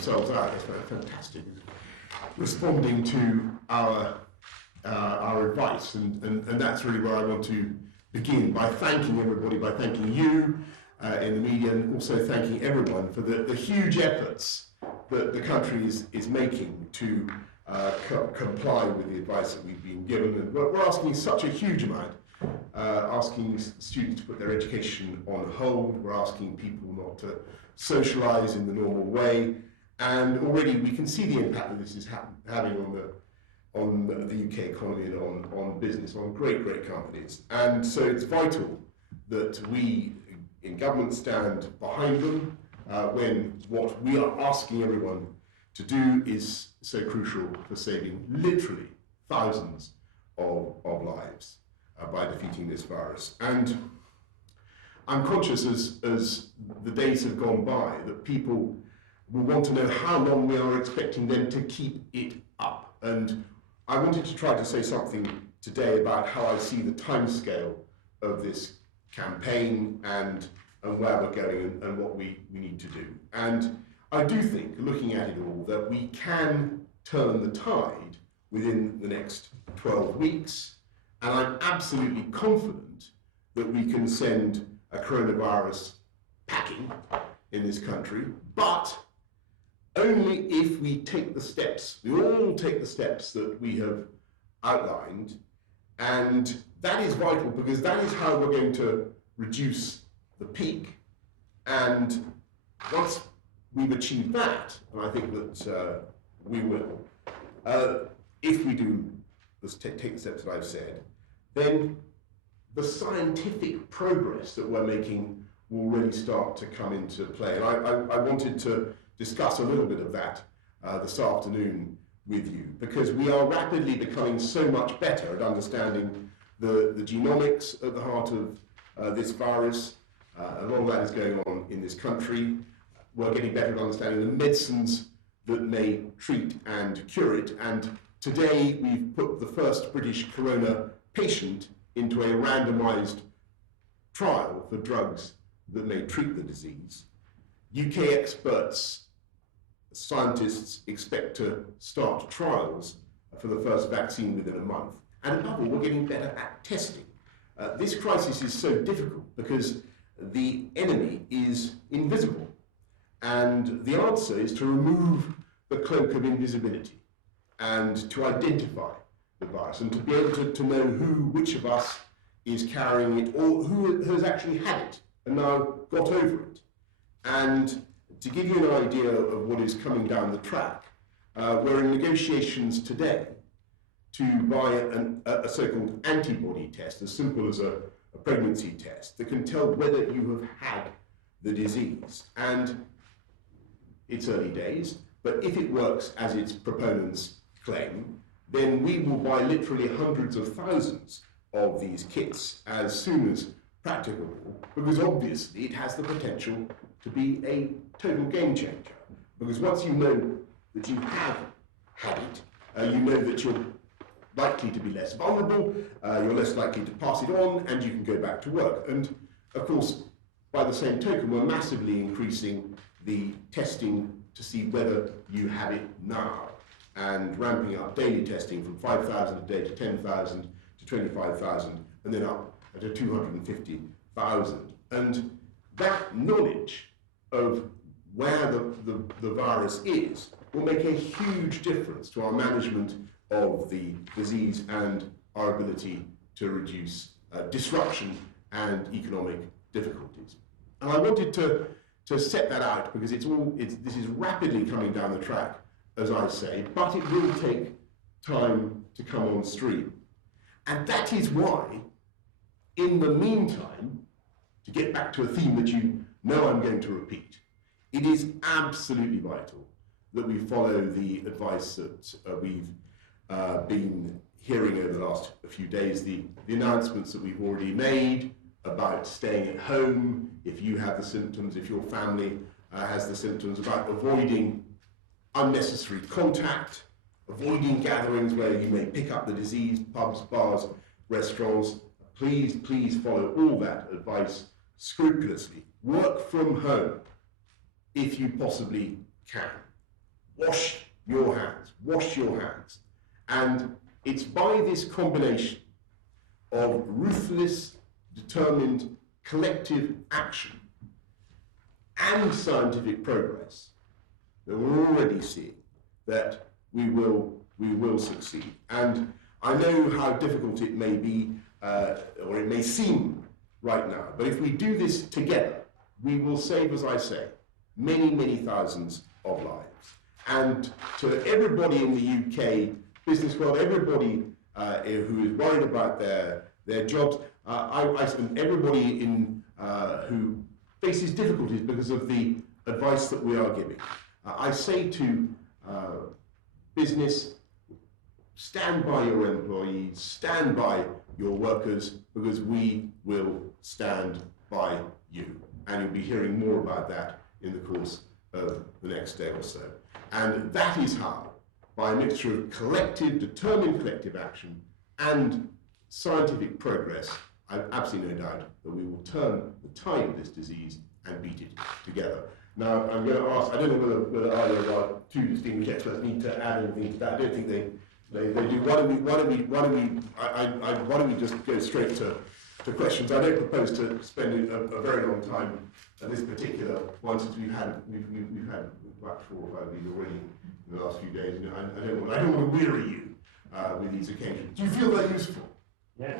themselves out. It's very fantastic, responding to our advice, and that's really where I want to begin, by thanking everybody, by thanking you in the media, and also thanking everyone for the huge efforts that the country is making to comply with the advice that we've been given. And we're asking such a huge amount, asking students to put their education on hold. We're asking people not to socialise in the normal way, and already we can see the impact that this is having on the UK economy and on business, on great companies. And so it's vital that we in government stand behind them when what we are asking everyone to do is so crucial for saving literally thousands of lives by defeating this virus. And I'm conscious as the days have gone by that people will want to know how long we are expecting them to keep it up. And I wanted to try to say something today about how I see the timescale of this campaign and where we're going and what we need to do. And I do think, looking at it all, that we can turn the tide within the next 12 weeks. And I'm absolutely confident that we can send a coronavirus packing in this country, but only if we take the steps, we all take the steps that we have outlined. And that is vital, because that is how we're going to reduce the peak. And once we've achieved that, and I think that we will, if we do take the steps that I've said, then the scientific progress that we're making will really start to come into play. And I wanted to discuss a little bit of that this afternoon with you, because we are rapidly becoming so much better at understanding the genomics at the heart of this virus. A lot of that is going on in this country. We're getting better at understanding the medicines that may treat and cure it. And today we've put the first British corona patient into a randomized trial for drugs that may treat the disease. UK experts, scientists expect to start trials for the first vaccine within a month. And above all, we're getting better at testing. This crisis is so difficult because the enemy is invisible. And the answer is to remove the cloak of invisibility and to identify the virus and to be able to know which of us is carrying it or who has actually had it and now got over it. And to give you an idea of what is coming down the track, we're in negotiations today to buy a so-called antibody test, as simple as a pregnancy test, that can tell whether you have had the disease. And it's early days, but if it works as its proponents claim, then we will buy literally hundreds of thousands of these kits as soon as practicable, because obviously it has the potential to be a total game changer. Because once you know that you have had it, you know that you're likely to be less vulnerable, you're less likely to pass it on, and you can go back to work. And of course, by the same token, we're massively increasing the testing to see whether you have it now, and ramping up daily testing from 5,000 a day to 10,000 to 25,000, and then up to 250,000. And that knowledge of where the virus is will make a huge difference to our management of the disease and our ability to reduce disruption and economic difficulties. And I wanted to set that out because this is rapidly coming down the track, as I say, but it will take time to come on stream. And that is why, in the meantime, to get back to a theme that you know I'm going to repeat, it is absolutely vital that we follow the advice that we've been hearing over the last few days, the announcements that we've already made about staying at home if you have the symptoms, if your family has the symptoms, about avoiding unnecessary contact, avoiding gatherings where you may pick up the disease, pubs, bars, restaurants. Please follow all that advice scrupulously. Work from home if you possibly can. wash your hands, wash your hands. And it's by this combination of ruthless, determined, collective action and scientific progress that we're already seeing that we will succeed. And I know how difficult it may be, or it may seem right now, but if we do this together, we will save, as I say, many, many thousands of lives. And to everybody in the UK business world, everybody who is worried about their jobs, and everybody who faces difficulties because of the advice that we are giving, I say to business, stand by your employees, stand by your workers, because we will stand by you. And you'll be hearing more about that in the course of the next day or so. And that is how, by a mixture of collective, determined collective action and scientific progress, I have absolutely no doubt that we will turn the tide of this disease and beat it together. Now, I'm going to ask, I don't know whether either of our two distinguished experts need to add anything to that. I don't think they do. Why don't we just go straight to questions? I don't propose to spend a very long time at this particular one, since we've had about 4 or 5 of these already in the last few days. You know, I don't want to weary you with these occasions. Do you feel they're useful? Yeah.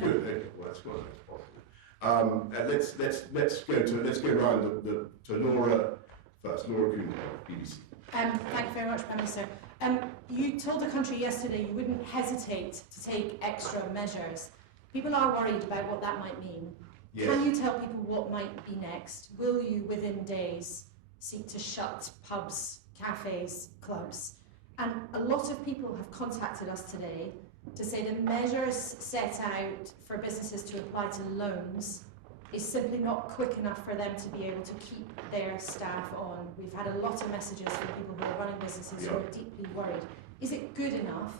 Good. Okay. Well, that's what makes it possible. Let's go round to Laura first. Laura Kuhn, BBC. Thank you very much, Prime Minister. You told the country yesterday you wouldn't hesitate to take extra measures. People are worried about what that might mean. Yes. Can you tell people what might be next? Will you, within days, seek to shut pubs, cafes, clubs? And a lot of people have contacted us today to say the measures set out for businesses to apply to loans is simply not quick enough for them to be able to keep their staff on. We've had a lot of messages from people who are running businesses who are deeply worried. Is it good enough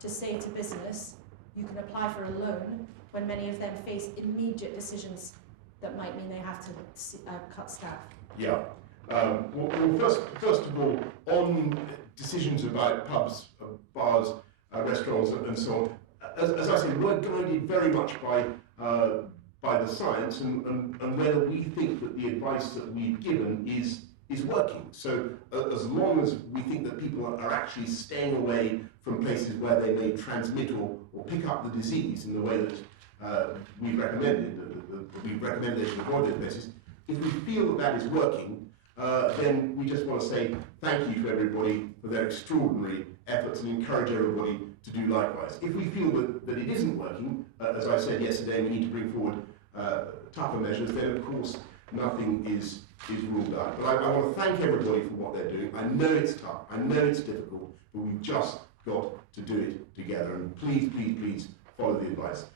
to say to business, you can apply for a loan, when many of them face immediate decisions that might mean they have to cut staff? Yeah. Well, first of all, on decisions about pubs, bars, restaurants, and so on, as I said, we're guided very much by the science and whether we think that the advice that we've given is working. So as long as we think that people are actually staying away from places where they may transmit or pick up the disease in the way that we've recommended, we've recommended they should avoid those places, if we feel that is working, then we just want to say thank you to everybody for their extraordinary efforts and encourage everybody to do likewise. If we feel that it isn't working, as I said yesterday, we need to bring forward tougher measures, then of course nothing is ruled out. But I want to thank everybody for what they're doing. I know it's tough, I know it's difficult, but we've just got to do it together. And please, please, please follow the advice.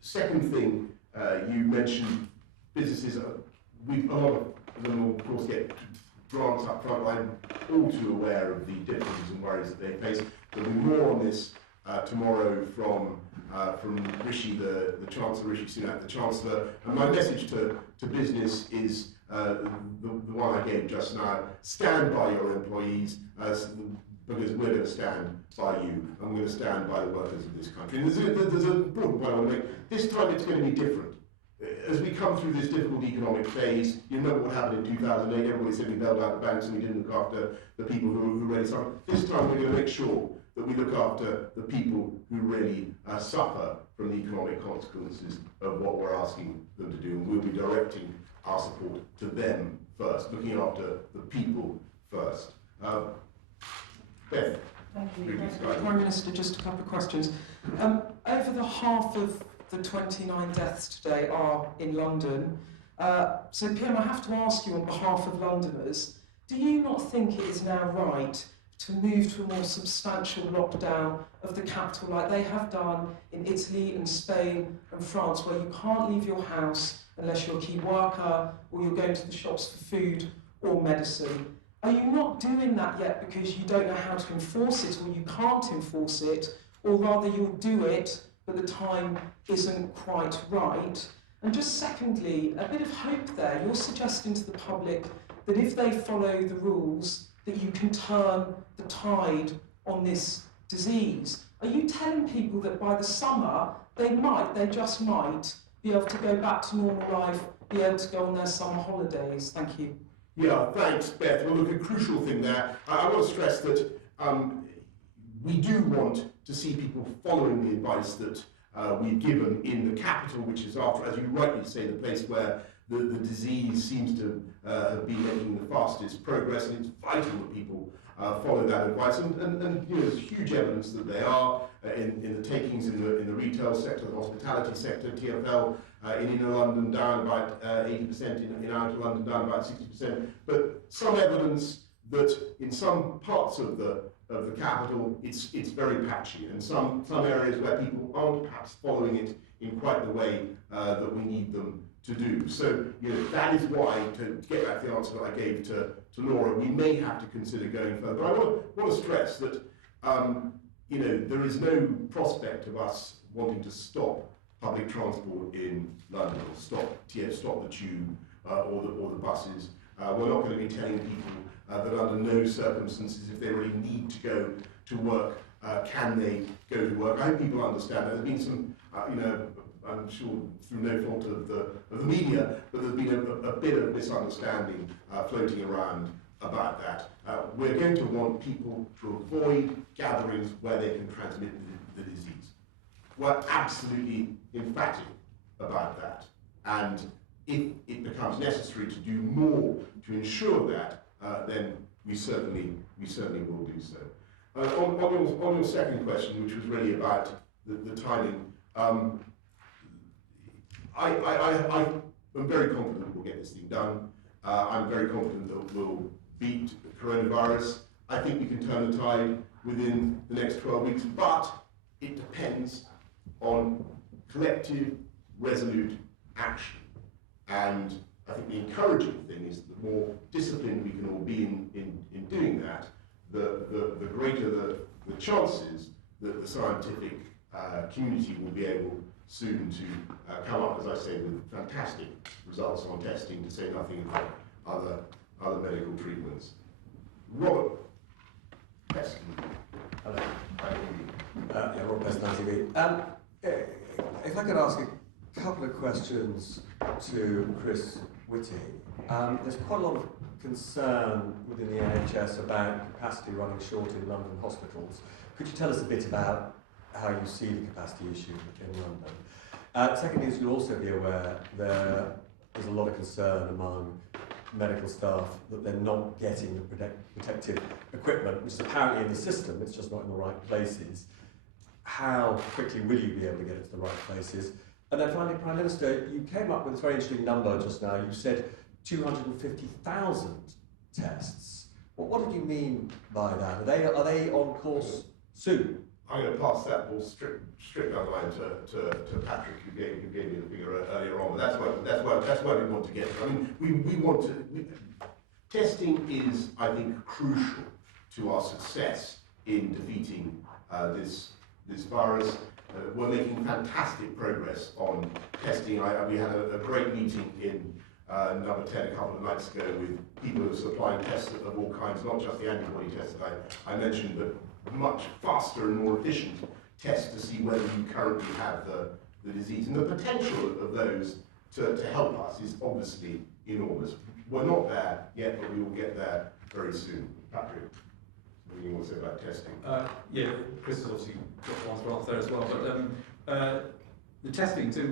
Second thing, you mentioned businesses. A lot of them will, of course, get grants up front. I'm all too aware of the difficulties and worries that they face. There'll be more on this tomorrow from Rishi, the Chancellor, Rishi Sunak, the Chancellor. And my message to business is the one I gave just now: stand by your employees, because we're going to stand by you, and we're going to stand by the workers of this country. And there's an important point I want to make. This time it's going to be different. As we come through this difficult economic phase, you remember what happened in 2008, everybody said we bailed out the banks and we didn't look after the people who really suffered. This time we're going to make sure that we look after the people who really suffer from the economic consequences of what we're asking them to do, and we'll be directing our support to them first, looking after the people first. Beth. Thank you. Prime Minister, just a couple of questions. Over the half of the 29 deaths today are in London. So PM, I have to ask you on behalf of Londoners, do you not think it is now right to move to a more substantial lockdown of the capital like they have done in Italy and Spain and France, where you can't leave your house unless you're a key worker or you're going to the shops for food or medicine? Are you not doing that yet because you don't know how to enforce it or you can't enforce it, or rather you'll do it but the time isn't quite right? And just secondly, a bit of hope there. You're suggesting to the public that if they follow the rules that you can turn the tide on this disease? Are you telling people that by the summer they just might be able to go back to normal life, be able to go on their summer holidays? Thank you. Yeah, thanks, Beth. Well, look, a crucial thing there. I want to stress that we do want to see people following the advice that we've given in the capital, which is, after, as you rightly say, the place where the disease seems to have been making the fastest progress, and it's vital that people follow that advice. And you know, there's huge evidence that they are in the takings in the retail sector, the hospitality sector, TfL in inner London down about 80%, in outer London down about 60%. But some evidence that in some parts of the capital it's very patchy, and some areas where people aren't perhaps following it in quite the way that we need them to do. So, you know, that is why, to get back to the answer that I gave to Laura, we may have to consider going further. But I want to stress that, you know, there is no prospect of us wanting to stop public transport in London, or stop the tube or the buses. We're not going to be telling people that under no circumstances, if they really need to go to work, can they go to work. I hope people understand that. There's been some, you know, I'm sure through no fault of the media, but there's been a bit of misunderstanding floating around about that. We're going to want people to avoid gatherings where they can transmit the disease. We're absolutely emphatic about that, and if it becomes necessary to do more to ensure that, then we certainly will do so. On your second question, which was really about the timing, I am very confident we'll get this thing done. I'm very confident that we'll beat coronavirus. I think we can turn the tide within the next 12 weeks, but it depends on collective, resolute action. And I think the encouraging thing is that the more disciplined we can all be in doing that, the greater the chances that the scientific community will be able soon to come up, as I say, with fantastic results on testing, to say nothing of other medical treatments. Robert Best. Hello. Yeah, Robert Best, ITV. If I could ask a couple of questions to Chris Whitty. There's quite a lot of concern within the NHS about capacity running short in London hospitals. Could you tell us a bit about how you see the capacity issue in London? Secondly, as you'll also be aware, there's a lot of concern among medical staff that they're not getting the protective equipment, which is apparently in the system, it's just not in the right places. How quickly will you be able to get it to the right places? And then finally, Prime Minister, you came up with a very interesting number just now. You said 250,000 tests. What did you mean by that? Are they on course soon? I'm going to pass that ball straight down the line to Patrick, who gave me the figure earlier on. But that's where we want to get. I mean, we want to. Testing is, I think, crucial to our success in defeating this virus. We're making fantastic progress on testing. We had a great meeting in number 10 a couple of nights ago with people who are supplying tests of all kinds, not just the antibody tests that I mentioned, but much faster and more efficient tests to see whether you currently have the disease. And the potential of those to help us is obviously enormous. We're not there yet, but we will get there very soon. Patrick, what do you want to say about testing? Yeah, Chris has obviously got one to answer there as well, but the testing, so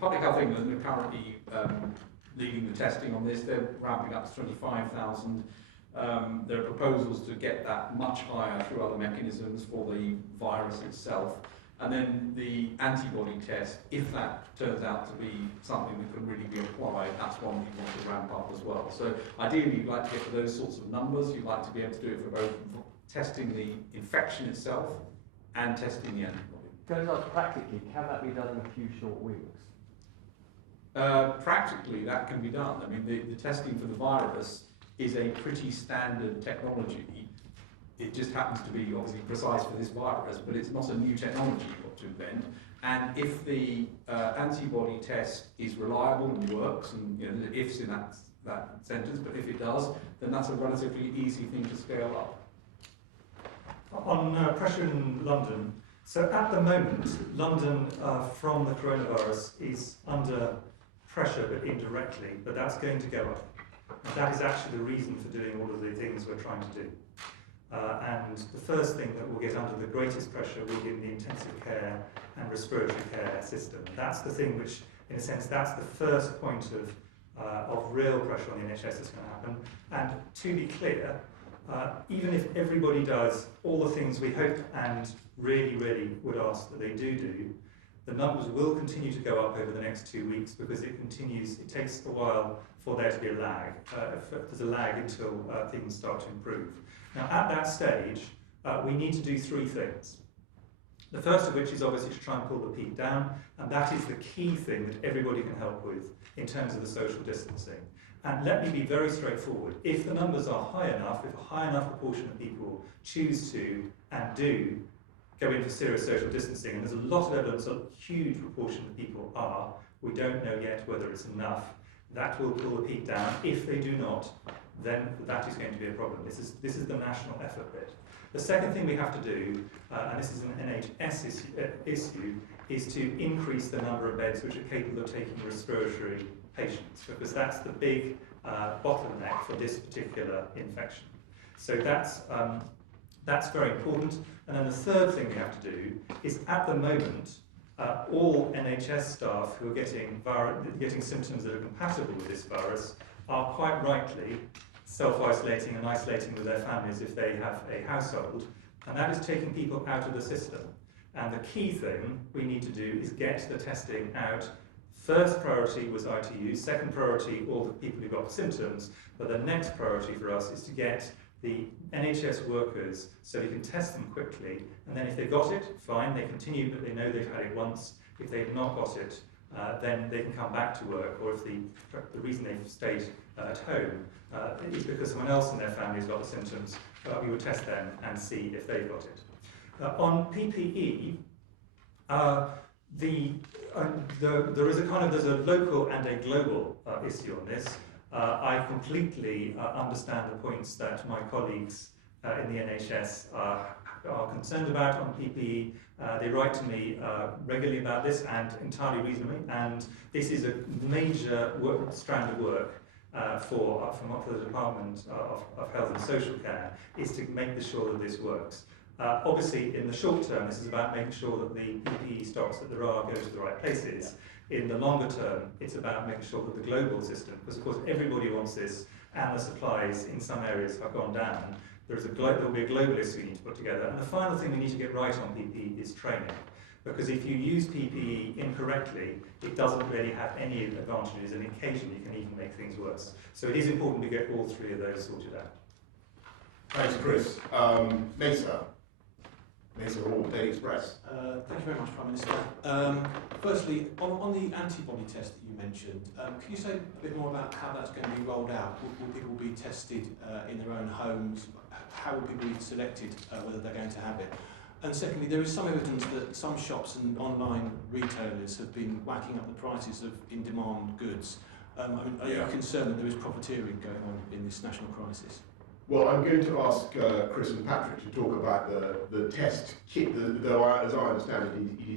Public Health England are currently leading the testing on this. They're ramping up to 25,000. There are proposals to get that much higher through other mechanisms for the virus itself. And then the antibody test, if that turns out to be something that can really be applied, that's one we want to ramp up as well. So ideally, you'd like to get to those sorts of numbers. You'd like to be able to do it for both testing the infection itself and testing the antibody. Going on practically, can that be done in a few short weeks? Practically, that can be done. I mean, the testing for the virus is a pretty standard technology. It just happens to be obviously precise for this virus, but it's not a new technology you've got to invent. And if the antibody test is reliable and works, and you know, the ifs in that that sentence, but if it does, then that's a relatively easy thing to scale up. On pressure in London, so at the moment, London from the coronavirus is under pressure, but indirectly, but that's going to go up. And that is actually the reason for doing all of the things we're trying to do. And the first thing that will get under the greatest pressure will be in the intensive care and respiratory care system. That's the thing which, in a sense, that's the first point of real pressure on the NHS that's going to happen. And to be clear, even if everybody does all the things we hope and really, really would ask that they do, the numbers will continue to go up over the next 2 weeks because it takes a while for there to be a lag. There's a lag until things start to improve. Now, at that stage, we need to do 3 things. The first of which is obviously to try and pull the peak down, and that is the key thing that everybody can help with in terms of the social distancing. And let me be very straightforward. If the numbers are high enough, if a high enough proportion of people choose to and do go in for serious social distancing, and there's a lot of evidence a huge proportion of people are, we don't know yet whether it's enough, that will pull the peak down. If they do not, then that is going to be a problem. This is the national effort bit. The second thing we have to do, and this is an NHS issue, is to increase the number of beds which are capable of taking respiratory patients, because that's the big bottleneck for this particular infection. So that's very important. And then the third thing we have to do is, at the moment, all NHS staff who are getting symptoms that are compatible with this virus are quite rightly self-isolating and isolating with their families if they have a household, and that is taking people out of the system. And the key thing we need to do is get the testing out. First priority was ITU, second priority all the people who got symptoms, but the next priority for us is to get the NHS workers so we can test them quickly, and then if they got it, fine, they continue, but they know they've had it once. If they've not got it, then they can come back to work, or if the reason they've stayed at home is because someone else in their family has got the symptoms, we would test them and see if they've got it. On PPE, there's a local and a global issue on this. I completely understand the points that my colleagues in the NHS are concerned about on PPE. They write to me regularly about this, and entirely reasonably, and this is a major strand of work from the Department of Health and Social Care, is to make sure that this works. Obviously, in the short term, this is about making sure that the PPE stocks that there are go to the right places. In the longer term, it's about making sure that the global system, because of course everybody wants this, and the supplies in some areas have gone down. There will be a global issue we need to put together. And the final thing we need to get right on PPE is training. Because if you use PPE incorrectly, it doesn't really have any advantages, and occasionally it can even make things worse. So it is important to get all 3 of those sorted out. Thanks, Chris. Mesa Hall, Daily Express. Thank you very much, Prime Minister. Firstly, on the antibody test that you mentioned, can you say a bit more about how that's going to be rolled out? Will people be tested in their own homes? How will people be selected whether they're going to have it? And secondly, there is some evidence that some shops and online retailers have been whacking up the prices of in-demand goods. Are you concerned that there is profiteering going on in this national crisis? Well, I'm going to ask Chris and Patrick to talk about the test kit. Though, as I understand it,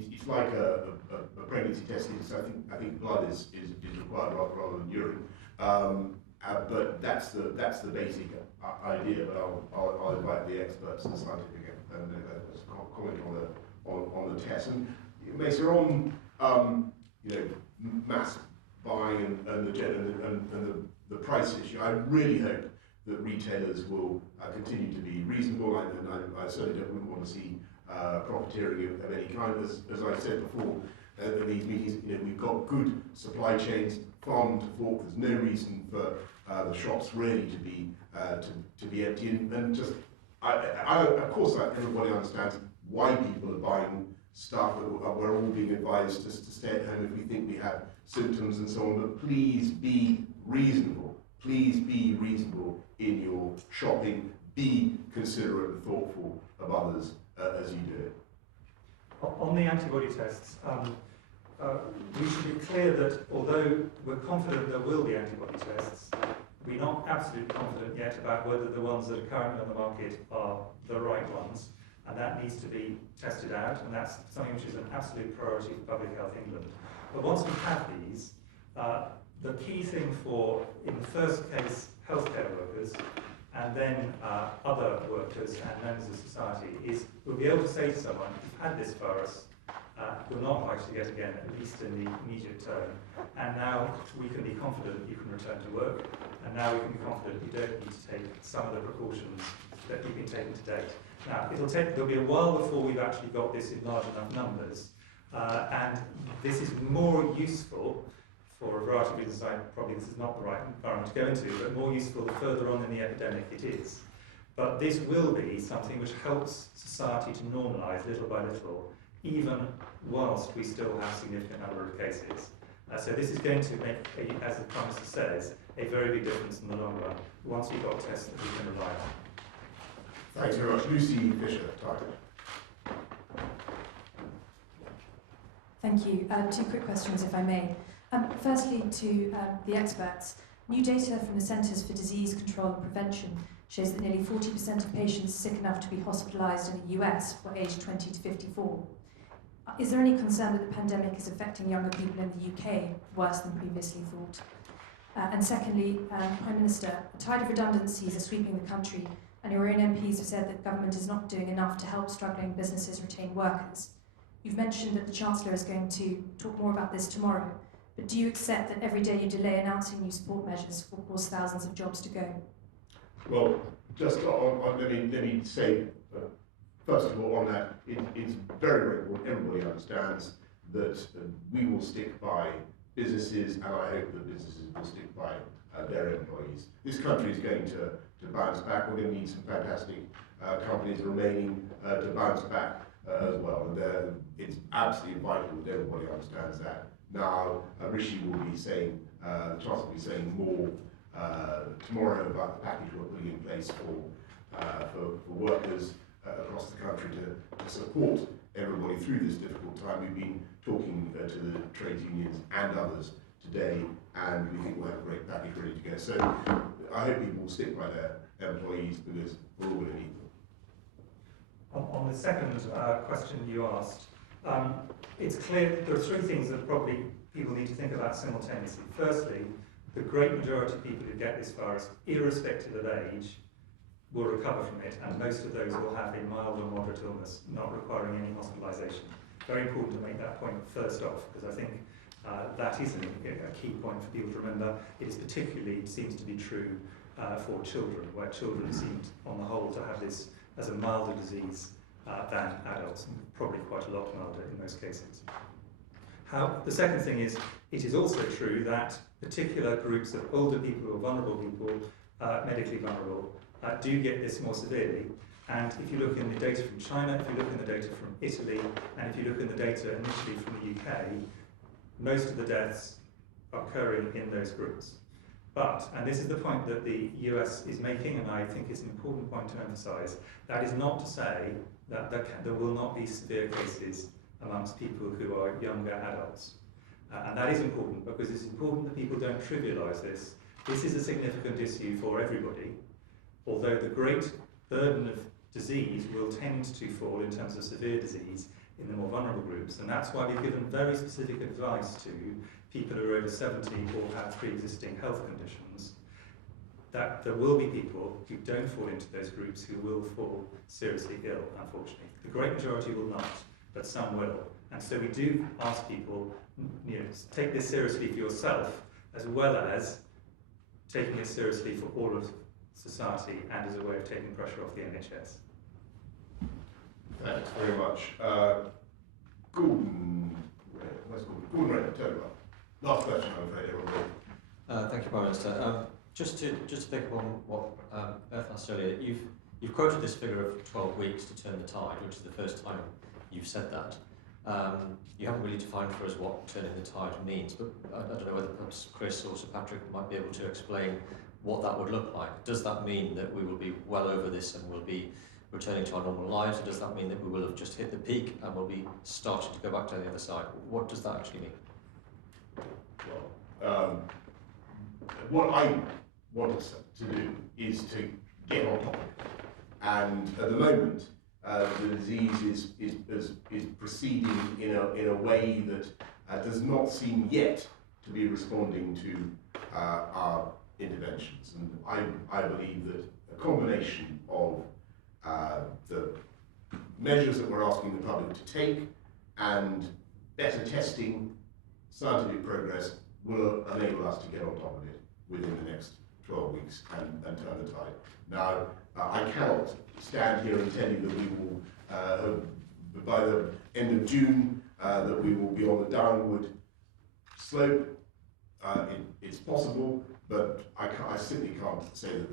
it's like a pregnancy test. I think blood is required rather than urine. But that's the basic idea. But I'll invite the experts and the scientific comment on the test. And Mesa, on mass buying and the price issue, I really hope that retailers will continue to be reasonable, and I certainly wouldn't want to see profiteering of any kind. As I said before, in these meetings, we've got good supply chains, farm to fork. There's no reason for the shops really to be empty. And just, of course, everybody understands why people are buying stuff. We're all being advised just to stay at home if we think we have symptoms and so on. But please be reasonable. Please be reasonable in your shopping. Be considerate and thoughtful of others as you do it. On the antibody tests, we should be clear that although we're confident there will be antibody tests, we're not absolutely confident yet about whether the ones that are currently on the market are the right ones, and that needs to be tested out, and that's something which is an absolute priority for Public Health England. But once we have these, the key thing for, in the first case, healthcare workers, and then other workers and members of society, is we'll be able to say to someone, you've had this virus, you're not likely to get again, at least in the immediate term, and now we can be confident you can return to work, and now we can be confident you don't need to take some of the precautions that you've been taking to date. Now, there'll be a while before we've actually got this in large enough numbers, and this is more useful for a variety of reasons. Probably this is not the right environment to go into, but more useful the further on in the epidemic it is. But this will be something which helps society to normalise little by little, even whilst we still have a significant number of cases. So this is going to make, as the Prime Minister says, a very big difference in the long run, once we've got tests that we can rely on. Thanks very much. Lucy Fisher, Target. Thank you. 2 quick questions, if I may. Firstly, to the experts, new data from the Centres for Disease Control and Prevention shows that nearly 40% of patients sick enough to be hospitalised in the US were aged 20 to 54. Is there any concern that the pandemic is affecting younger people in the UK worse than previously thought? And secondly, Prime Minister, a tide of redundancies are sweeping the country, and your own MPs have said that government is not doing enough to help struggling businesses retain workers. You've mentioned that the Chancellor is going to talk more about this tomorrow, but do you accept that every day you delay announcing new support measures will cause thousands of jobs to go? Well, just let me say, first of all, on that, it's very, very important. Everybody understands that we will stick by businesses, and I hope that businesses will stick by their employees. This country is going to bounce back. We're going to need some fantastic companies remaining to bounce back as well. And it's absolutely vital that everybody understands that. Now, Rishi will be saying, the Chancellor will be saying more tomorrow about the package we're putting in place for workers across the country to support everybody through this difficult time. We've been talking to the trade unions and others today, and we think we'll have a great package ready to go. So I hope people will stick by their employees, because we're all going to need them. On the second question you asked, it's clear there are 3 things that probably people need to think about simultaneously. Firstly, the great majority of people who get this virus, irrespective of age, will recover from it, and most of those will have a mild or moderate illness, not requiring any hospitalisation. Very important to make that point first off, because I think that is a key point for people to remember. It is particularly, seems to be true for children, where children seem, on the whole, to have this as a milder disease than adults, and probably quite a lot milder in most cases. The second thing is, it is also true that particular groups of older people or vulnerable people, medically vulnerable, do get this more severely. And if you look in the data from China, if you look in the data from Italy, and if you look in the data initially from the UK, most of the deaths are occurring in those groups. But, and this is the point that the US is making, and I think it's an important point to emphasise, that is not to say that there will not be severe cases amongst people who are younger adults. And that is important, because it's important that people don't trivialise this. This is a significant issue for everybody, although the great burden of disease will tend to fall in terms of severe disease in the more vulnerable groups, and that's why we've given very specific advice to people who are over 70 or have pre-existing health conditions, that there will be people who don't fall into those groups who will fall seriously ill, unfortunately. The great majority will not, but some will. And so we do ask people, take this seriously for yourself, as well as taking it seriously for all of society, and as a way of taking pressure off the NHS. Thanks very much. Gordon Ray, tell you what. Last question, I'm afraid, everybody. Thank you, Prime Minister. Just to pick up on what Beth asked earlier, you've quoted this figure of 12 weeks to turn the tide, which is the first time you've said that. You haven't really defined for us what turning the tide means, but I don't know whether perhaps Chris or Sir Patrick might be able to explain what that would look like. Does that mean that we will be well over this and will be returning to our normal lives, or does that mean that we will have just hit the peak and we'll be starting to go back to the other side? What does that actually mean? Well, what I want us to do is to get on top of it. And at the moment, the disease is proceeding in a way that does not seem yet to be responding to our interventions. And I believe that a combination of the measures that we're asking the public to take and better testing, scientific progress will enable us to get on top of it within the next 12 weeks and turn the tide. Now, I cannot stand here and tell you that we will, by the end of June, that we will be on the downward slope. It's possible, but I simply can't say that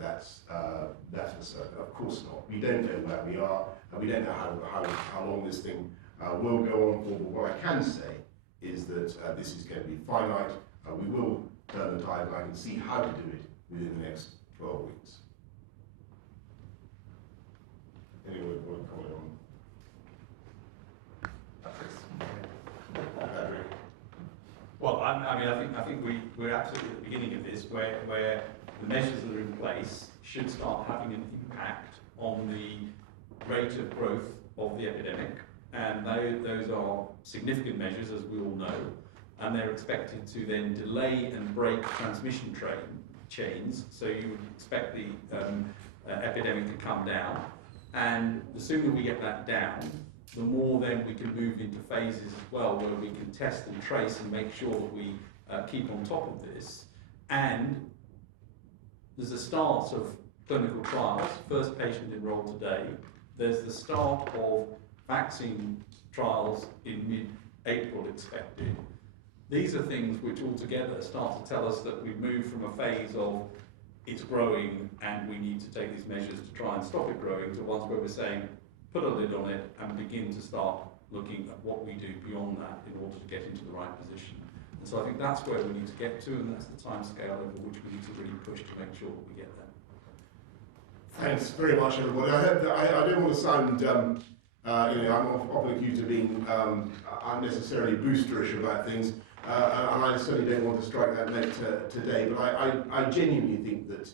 that's for certain. Of course not. We don't know where we are, and we don't know how long this thing will go on for. But what I can say is that this is going to be finite. We will turn the tide, and I can see how to do it within the next 12 weeks. Anyone want to comment on? Patrick. Well, I think we're absolutely at the beginning of this, where the measures that are in place should start having an impact on the rate of growth of the epidemic, and those are significant measures, as we all know, and they're expected to then delay and break transmission chains. So you would expect the epidemic to come down, and the sooner we get that down, the more then we can move into phases as well, where we can test and trace and make sure that we keep on top of this. And there's a start of clinical trials, first patient enrolled today. There's the start of vaccine trials in mid-April expected. These are things which altogether start to tell us that we've moved from a phase of it's growing and we need to take these measures to try and stop it growing, to ones where we're saying put a lid on it and begin to start looking at what we do beyond that in order to get into the right position. And so I think that's where we need to get to, and that's the time scale over which we need to really push to make sure that we get there. Thanks very much, everybody. I hope that I don't want to sound, I'm often accused of being unnecessarily boosterish about things, and I certainly don't want to strike that note today. But I genuinely think that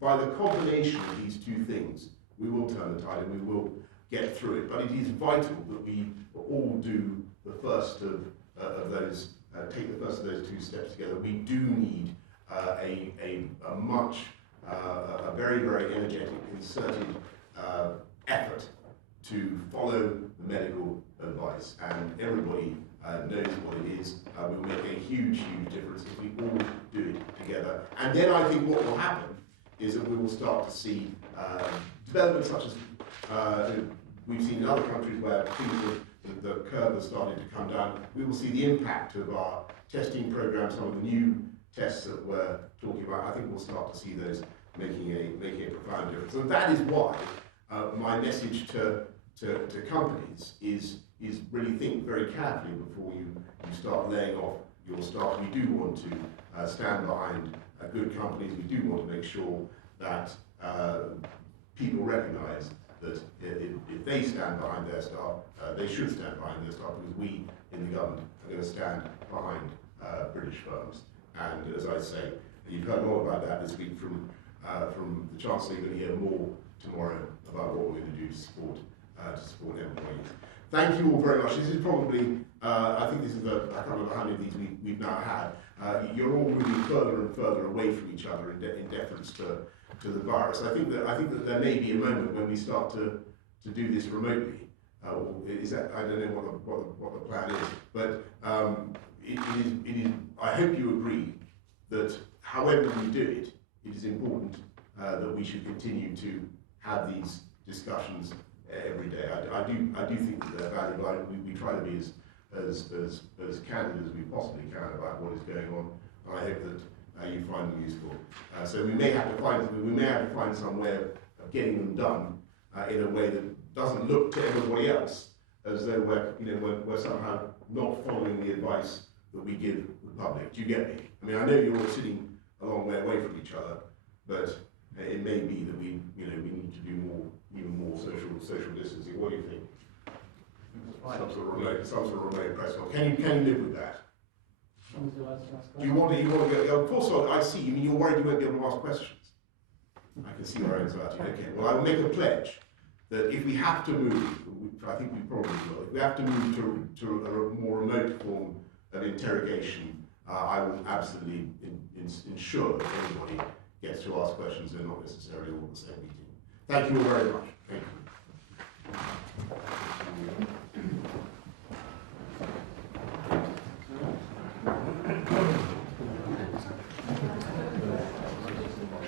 by the combination of these two things, we will turn the tide and we will get through it. But it is vital that we all do the first of those, take the first of those two steps together. We do need a very, very energetic, concerted effort to follow the medical advice, and everybody knows what it is. We will make a huge, huge difference if we all do it together. And then I think what will happen is that we will start to see developments such as we've seen in other countries where the curve has started to come down. We will see the impact of our testing program, some of the new tests that we're talking about. I think we'll start to see those making a profound difference. And that is why my message to companies is really think very carefully before you start laying off your staff. We do want to stand behind good companies. We do want to make sure that people recognise that if they stand behind their staff, they should stand behind their staff, because we in the government are going to stand behind British firms. And as I say, you've heard more about that this week from the Chancellor. You're going to hear more tomorrow about what we're going to do to support employees. Thank you all very much. This is probably, I think this is I can't remember how many of these we've now had. You're all moving further and further away from each other in deference to the virus. I think that there may be a moment when we start to do this remotely. Is that, I don't know what the plan is, but it is. I hope you agree that however we do it, it is important that we should continue to have these discussions every day. I do think that they're valuable. We try to be as candid as we possibly can about what is going on, and I hope that you find them useful. So we may have to find some way of getting them done in a way that doesn't look to everybody else as though we're somehow not following the advice that we give the public. Do you get me? I mean, I know you're all sitting a long way away from each other, but it may be that we need to do even some sort of remote press conference. Can you live with that? Do you want to go? Of course not. I see. You mean you're worried you won't be able to ask questions? I can see your anxiety. Okay. Well, I will make a pledge that if we have to move, I think we probably will. If we have to move to a more remote form of interrogation, I will absolutely ensure that everybody gets to ask questions and not necessarily all at the same meeting. Thank you all very much. Thank you.